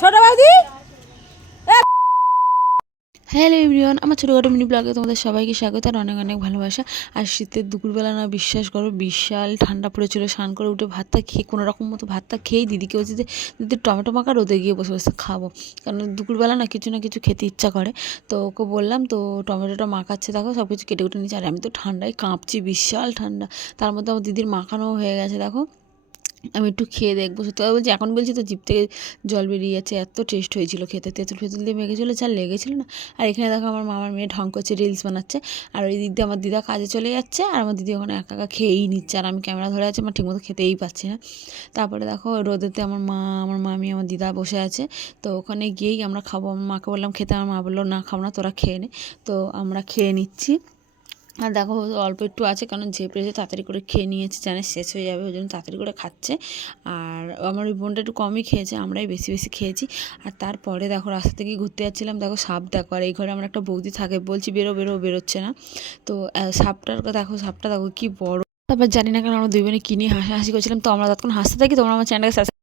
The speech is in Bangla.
ছোট বৌদি। হ্যালো এভরিওয়ান, আমার ছোটোখাটো মিনি ব্লগে তোমাদের সবাইকে স্বাগত আর অনেক অনেক ভালোবাসা। আর শীতের দুপুরবেলা না বিশ্বাস করো বিশাল ঠান্ডা পড়েছিল। স্নান করে উঠে ভাতটা খেয়ে কোনো রকম মতো ভাতটা খেয়েই দিদিকে বলছি যে দিদি টমেটো মাখা রোদে গিয়ে বসে বসে খাবো, কারণ দুপুরবেলা না কিছু না কিছু খেতে ইচ্ছা করে। তো ওকে বললাম, তো টমেটোটা মাখাচ্ছে, দেখো সব কিছু কেটে কুটে নিচ্ছে। আর আমি তো ঠান্ডায় কাঁপছি, বিশাল ঠান্ডা। তার মধ্যে আমার দিদির মাখানোও হয়ে গেছে, দেখো আমি একটু খেয়ে দেখবো। সত্যি কথা বলছি, এখন বলছি তো জিভ থেকে জল বেরিয়ে যাচ্ছে, এত টেস্ট হয়েছিল খেতে। তেঁতুল ফেতুল দিয়ে মেখেছিলো, যা লেগেছিলো না। আর এখানে দেখো আমার মামার মেয়ে ঢং করছে, রিলস বানাচ্ছে। আর ওই দিক দিয়ে আমার দিদা কাজে চলে যাচ্ছে, আর আমার দিদি ওখানে একা একা খেয়েই নিচ্ছে, আর আমি ক্যামেরা ধরে আছি, আমার ঠিকমতো খেতেই পাচ্ছি না। তারপরে দেখো রোদেতে আমার মা, আমার মামি, আমার দিদা বসে আছে। তো ওখানে গিয়েই আমরা খাবো। আমার মাকে বললাম খেতে, আমার মা বললো না খাবো না, তোরা খেয়ে নে। তো আমরা খেয়ে নিচ্ছি। আর দেখো অল্প একটু আছে, কারণ যে পেরেছে তাড়াতাড়ি করে খেয়ে নিয়েছে, জানে শেষ হয়ে যাবে, ওই জন্য তাড়াতাড়ি করে খাচ্ছে। আর আমার ওই বোনটা একটু কমই খেয়েছে, আমরাই বেশি বেশি খেয়েছি। আর তারপরে দেখো রাস্তা থেকে ঘুরতে যাচ্ছিলাম, দেখো সাপ দেখো। আর এই ঘরে আমার একটা বৌদি থাকে, বলছি বেরো বেরো, বেরোচ্ছে না। তো সাপটার দেখো, সাপটা দেখো কি বড়। তারপর জানি না কেন আমরা দুই বোনে কিনে হাসাহাসি করছিলাম। তো আমরা ততক্ষণ হাসতে থাকি, তোমরা আমার চ্যানেলকে